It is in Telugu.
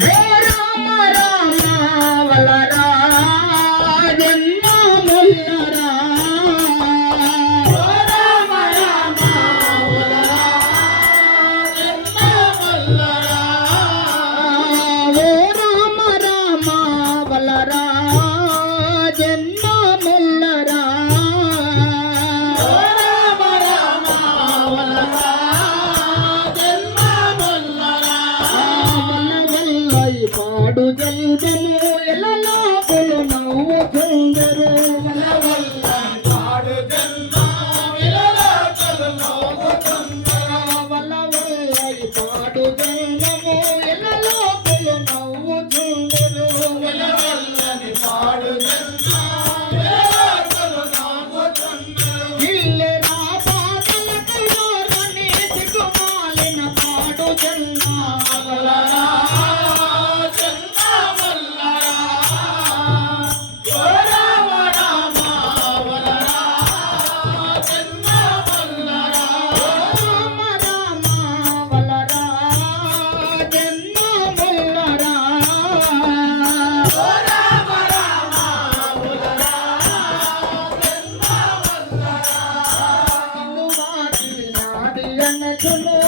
Yeah. నాది